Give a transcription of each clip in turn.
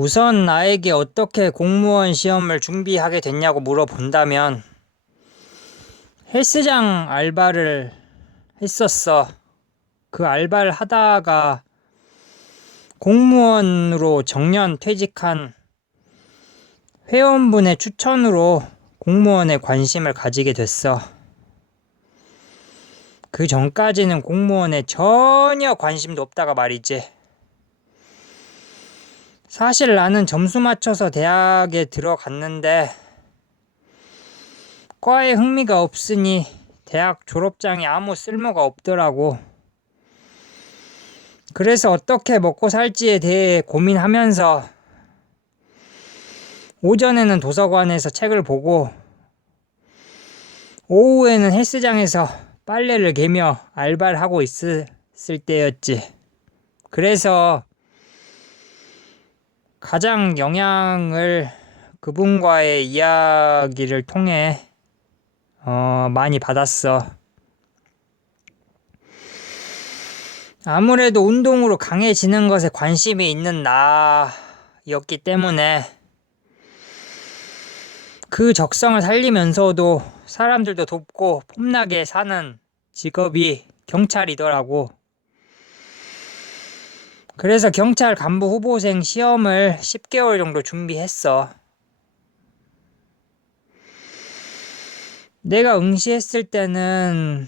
우선 나에게 어떻게 공무원 시험을 준비하게 됐냐고 물어본다면 헬스장 알바를 했었어. 그 알바를 하다가 공무원으로 정년 퇴직한 회원분의 추천으로 공무원에 관심을 가지게 됐어. 그 전까지는 공무원에 전혀 관심도 없다가 말이지. 사실 나는 점수 맞춰서 대학에 들어갔는데 과에 흥미가 없으니 대학 졸업장이 아무 쓸모가 없더라고. 그래서 어떻게 먹고 살지에 대해 고민하면서 오전에는 도서관에서 책을 보고 오후에는 헬스장에서 빨래를 개며 알바를 하고 있을 때였지. 그래서 가장 영향을 그분과의 이야기를 통해 많이 받았어. 아무래도 운동으로 강해지는 것에 관심이 있는 나였기 때문에 그 적성을 살리면서도 사람들도 돕고 폼나게 사는 직업이 경찰이더라고. 그래서 경찰 간부 후보생 시험을 10개월 정도 준비했어. 내가 응시했을 때는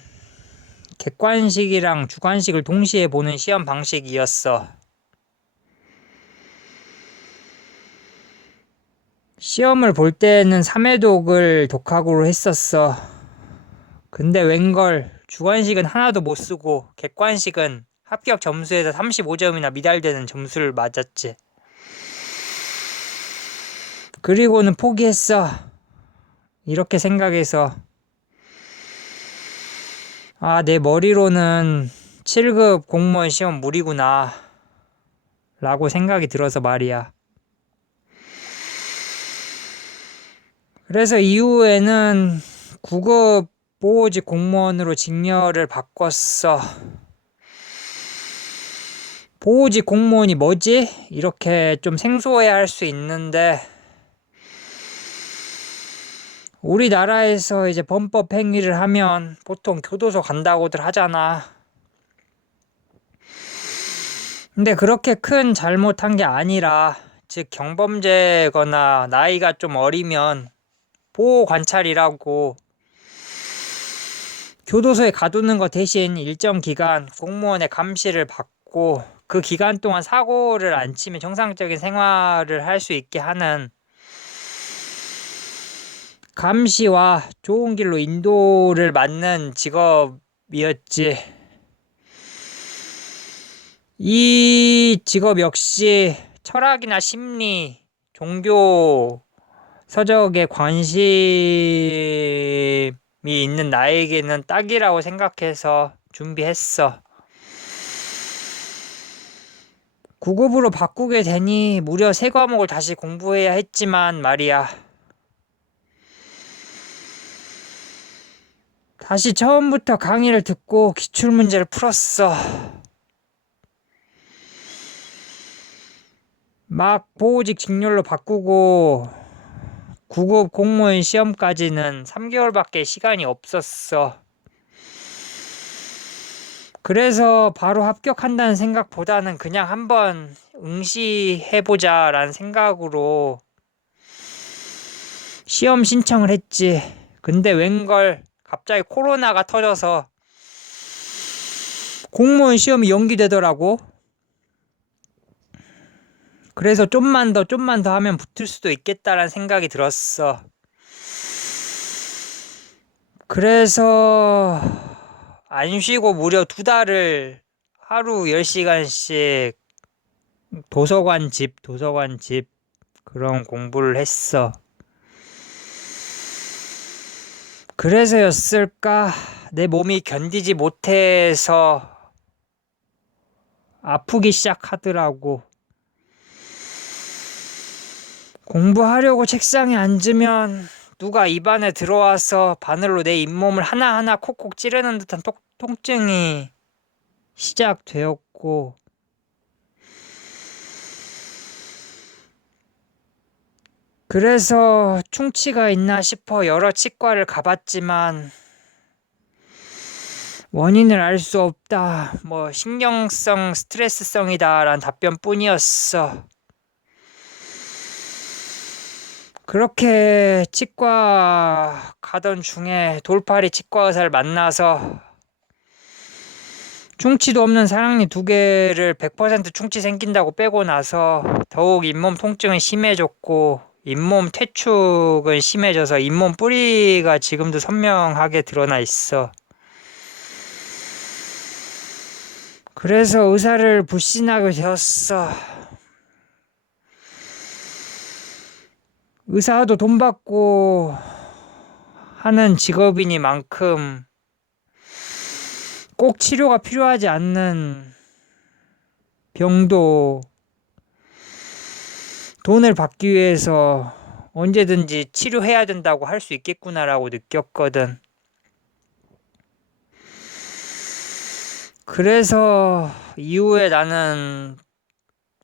객관식이랑 주관식을 동시에 보는 시험 방식이었어. 시험을 볼 때는 3회독을 독학으로 했었어. 근데 웬걸 주관식은 하나도 못 쓰고 객관식은 합격 점수에서 35점이나 미달되는 점수를 맞았지. 그리고는 포기했어. 이렇게 생각해서 내 머리로는 7급 공무원 시험 무리구나 라고 생각이 들어서 말이야. 그래서 이후에는 9급 보호직 공무원으로 직렬을 바꿨어. 보호직 공무원이 뭐지? 이렇게 좀 생소해 할 수 있는데 우리나라에서 이제 범법 행위를 하면 보통 교도소 간다고들 하잖아. 근데 그렇게 큰 잘못한 게 아니라, 즉 경범죄거나 나이가 좀 어리면 보호관찰이라고 교도소에 가두는 것 대신 일정 기간 공무원의 감시를 받고 그 기간 동안 사고를 안 치면 정상적인 생활을 할 수 있게 하는 감시와 좋은 길로 인도를 맡는 직업이었지. 이 직업 역시 철학이나 심리, 종교, 서적에 관심이 있는 나에게는 딱이라고 생각해서 준비했어. 9급으로 바꾸게 되니 무려 3과목을 다시 공부해야 했지만 말이야. 다시 처음부터 강의를 듣고 기출문제를 풀었어. 막 보호직 직렬로 바꾸고 9급 공무원 시험까지는 3개월밖에 시간이 없었어. 그래서 바로 합격한다는 생각보다는 그냥 한번 응시해보자 라는 생각으로 시험 신청을 했지. 근데 웬걸 갑자기 코로나가 터져서 공무원 시험이 연기되더라고. 그래서 좀만 더 하면 붙을 수도 있겠다라는 생각이 들었어. 그래서 안 쉬고 무려 2달을 하루 10시간씩 도서관 집 그런 공부를 했어. 그래서였을까? 내 몸이 견디지 못해서 아프기 시작하더라고. 공부하려고 책상에 앉으면 누가 입안에 들어와서 바늘로 내 잇몸을 하나하나 콕콕 찌르는 듯한 통증이 시작되었고 그래서 충치가 있나 싶어 여러 치과를 가봤지만 원인을 알 수 없다. 뭐 신경성 스트레스성이다라는 답변뿐이었어. 그렇게 치과 가던 중에 돌팔이 치과 의사를 만나서 충치도 없는 사랑니 2개를 100% 충치 생긴다고 빼고 나서 더욱 잇몸 통증은 심해졌고 잇몸 퇴축은 심해져서 잇몸 뿌리가 지금도 선명하게 드러나 있어. 그래서 의사를 불신하게 되었어. 의사도 돈 받고 하는 직업이니만큼 꼭 치료가 필요하지 않는 병도 돈을 받기 위해서 언제든지 치료해야 된다고 할 수 있겠구나라고 느꼈거든. 그래서 이후에 나는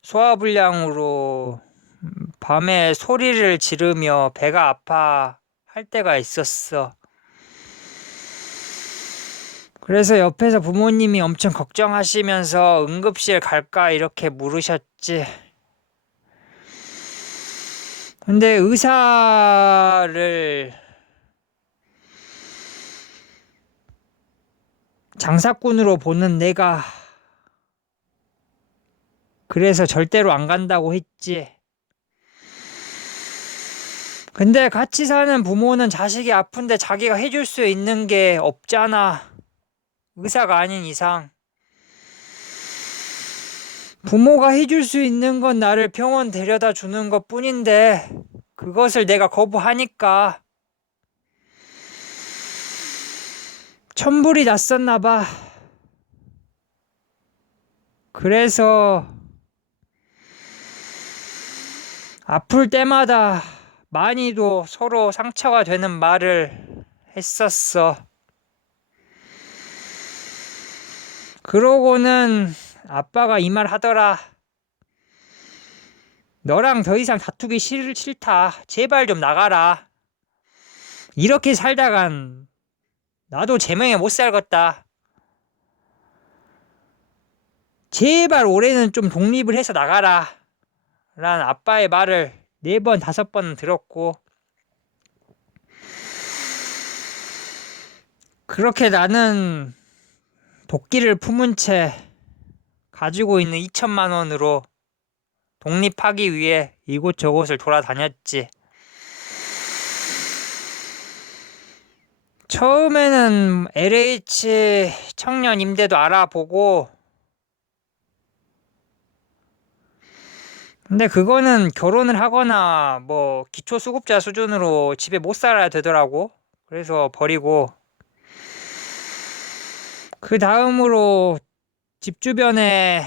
소화불량으로 밤에 소리를 지르며 배가 아파할 때가 있었어. 그래서 옆에서 부모님이 엄청 걱정하시면서 응급실 갈까 이렇게 물으셨지. 근데 의사를 장사꾼으로 보는 내가 그래서 절대로 안 간다고 했지. 근데 같이 사는 부모는 자식이 아픈데 자기가 해줄 수 있는 게 없잖아. 의사가 아닌 이상. 부모가 해줄 수 있는 건 나를 병원 데려다 주는 것 뿐인데 그것을 내가 거부하니까 천불이 났었나 봐. 그래서 아플 때마다 많이도 서로 상처가 되는 말을 했었어. 그러고는 아빠가 이 말 하더라. 너랑 더 이상 다투기 싫다. 제발 좀 나가라. 이렇게 살다간 나도 제명에 못 살겠다. 제발 올해는 좀 독립을 해서 나가라. 라는 아빠의 말을 4번, 5번 들었고 그렇게 나는 도끼를 품은 채 가지고 있는 2천만 원으로 독립하기 위해 이곳저곳을 돌아다녔지. 처음에는 LH 청년 임대도 알아보고 근데 그거는 결혼을 하거나 뭐 기초수급자 수준으로 집에 못 살아야 되더라고. 그래서 버리고 그 다음으로 집 주변에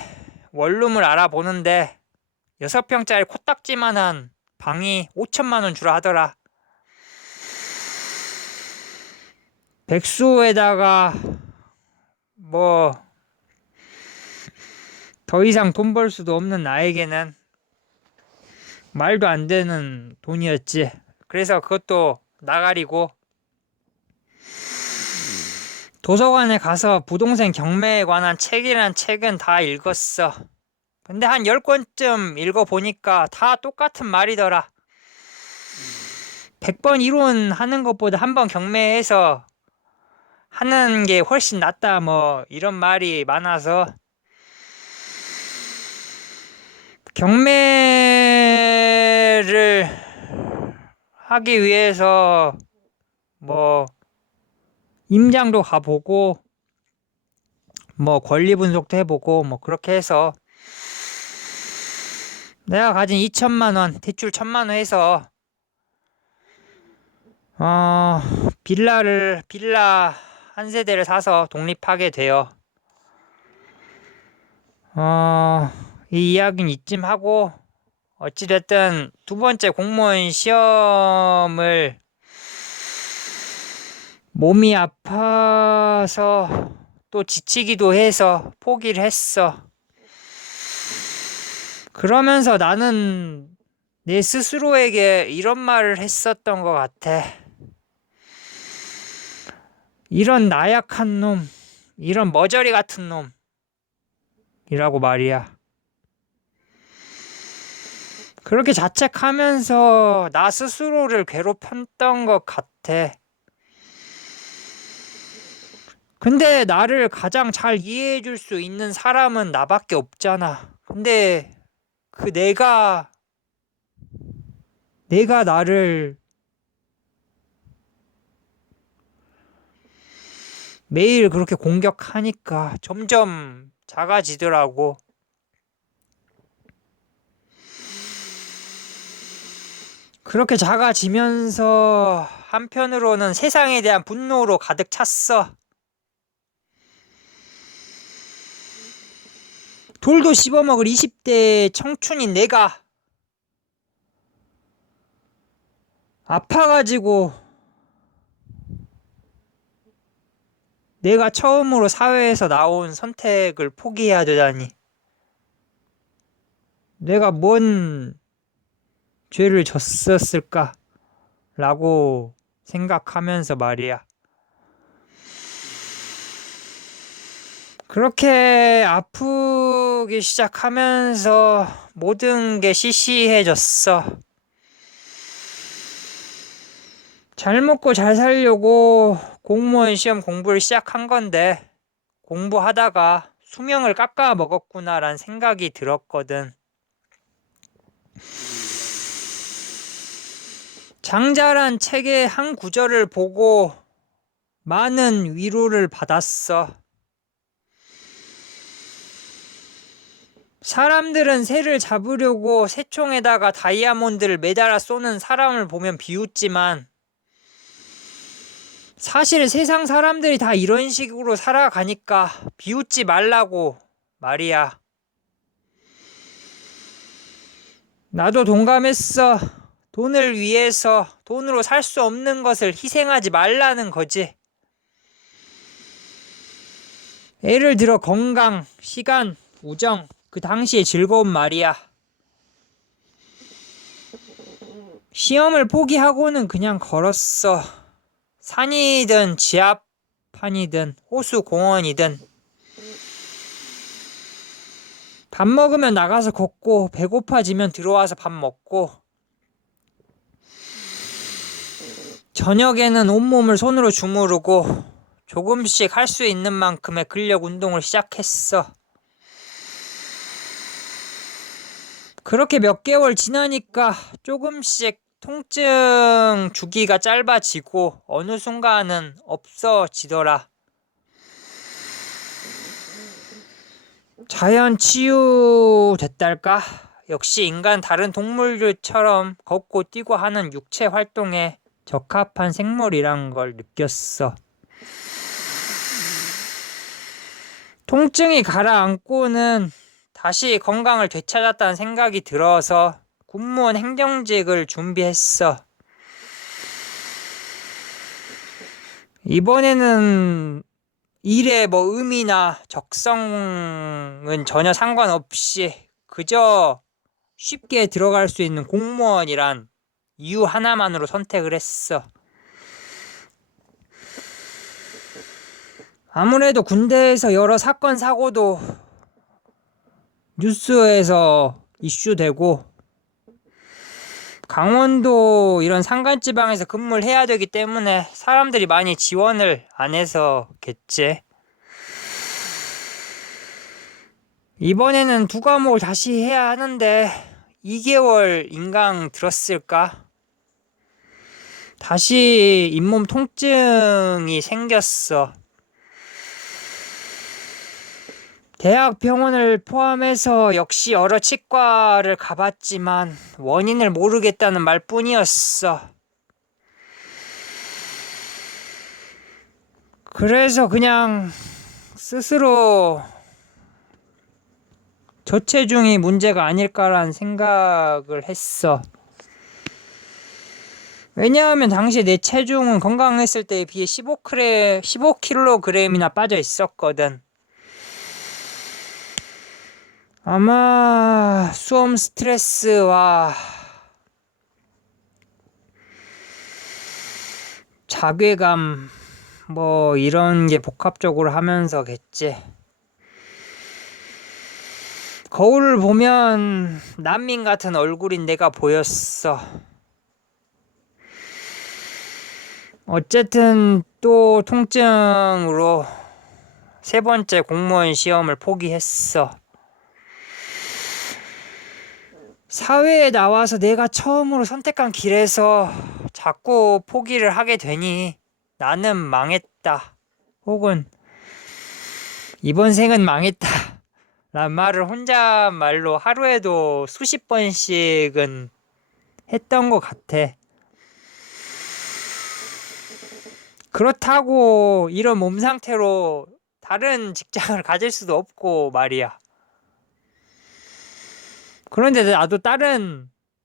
원룸을 알아보는데 6평짜리 코딱지만한 방이 5천만 원 주라 하더라. 백수에다가 뭐 더 이상 돈 벌 수도 없는 나에게는 말도 안 되는 돈이었지. 그래서 그것도 나가리고 도서관에 가서 부동산 경매에 관한 책이란 책은 다 읽었어. 근데 한 10권쯤 읽어보니까 다 똑같은 말이더라. 100번 이론하는 것보다 한 번 경매해서 하는 게 훨씬 낫다 뭐 이런 말이 많아서 경매를 하기 위해서 뭐 임장도 가보고 뭐 권리 분석도 해보고 뭐 그렇게 해서 내가 가진 2천만 원 대출 1,000만 원 해서 빌라 한 세대를 사서 독립하게 되어 이 이야기는 이쯤 하고 어찌됐든 2번째 공무원 시험을 몸이 아파서 또 지치기도 해서 포기를 했어. 그러면서 나는 내 스스로에게 이런 말을 했었던 것 같아. 이런 나약한 놈, 이런 머저리 같은 놈이라고 말이야. 그렇게 자책하면서 나 스스로를 괴롭혔던 것 같아. 근데 나를 가장 잘 이해해 줄 수 있는 사람은 나밖에 없잖아. 근데 그 내가 나를 매일 그렇게 공격하니까 점점 작아지더라고. 그렇게 작아지면서 한편으로는 세상에 대한 분노로 가득 찼어. 돌도 씹어먹을 20대 청춘인 내가 아파가지고 내가 처음으로 사회에서 나온 선택을 포기해야 되다니. 내가 뭔 죄를 졌었을까? 라고 생각하면서 말이야. 그렇게 아프기 시작하면서 모든 게 시시해졌어. 잘 먹고 잘 살려고 공무원 시험 공부를 시작한 건데 공부하다가 수명을 깎아 먹었구나라는 생각이 들었거든. 장자란 책의 한 구절을 보고 많은 위로를 받았어. 사람들은 새를 잡으려고 새총에다가 다이아몬드를 매달아 쏘는 사람을 보면 비웃지만 사실 세상 사람들이 다 이런 식으로 살아가니까 비웃지 말라고 말이야. 나도 동감했어. 돈을 위해서 돈으로 살 수 없는 것을 희생하지 말라는 거지. 예를 들어 건강, 시간, 우정, 그 당시의 즐거운 말이야. 시험을 포기하고는 그냥 걸었어. 산이든 지하판이든 호수 공원이든 밥 먹으면 나가서 걷고 배고파지면 들어와서 밥 먹고 저녁에는 온몸을 손으로 주무르고 조금씩 할 수 있는 만큼의 근력 운동을 시작했어. 그렇게 몇 개월 지나니까 조금씩 통증 주기가 짧아지고 어느 순간은 없어지더라. 자연 치유됐달까? 역시 인간 다른 동물들처럼 걷고 뛰고 하는 육체 활동에 적합한 생물이란 걸 느꼈어. 통증이 가라앉고는 다시 건강을 되찾았다는 생각이 들어서 군무원 행정직을 준비했어. 이번에는 일의 의미나 적성은 전혀 상관없이 그저 쉽게 들어갈 수 있는 공무원이란 이유 하나만으로 선택을 했어. 아무래도 군대에서 여러 사건 사고도 뉴스에서 이슈되고 강원도 이런 산간지방에서 근무를 해야 되기 때문에 사람들이 많이 지원을 안 해서겠지. 이번에는 2과목을 다시 해야 하는데 2개월 인강 들었을까? 다시 잇몸 통증이 생겼어. 대학 병원을 포함해서 역시 여러 치과를 가봤지만 원인을 모르겠다는 말뿐이었어. 그래서 그냥 스스로 저체중이 문제가 아닐까라는 생각을 했어. 왜냐하면 당시 내 체중은 건강했을 때에 비해 15kg이나 빠져 있었거든. 아마 수험 스트레스와 자괴감, 뭐 이런 게 복합적으로 하면서겠지. 거울을 보면 난민 같은 얼굴인 내가 보였어. 어쨌든 또 통증으로 세 번째 공무원 시험을 포기했어. 사회에 나와서 내가 처음으로 선택한 길에서 자꾸 포기를 하게 되니 나는 망했다. 혹은 이번 생은 망했다. 란 말을 혼잣말로 하루에도 수십 번씩은 했던 것 같아. 그렇다고 이런 몸 상태로 다른 직장을 가질 수도 없고 말이야. 그런데 나도 다른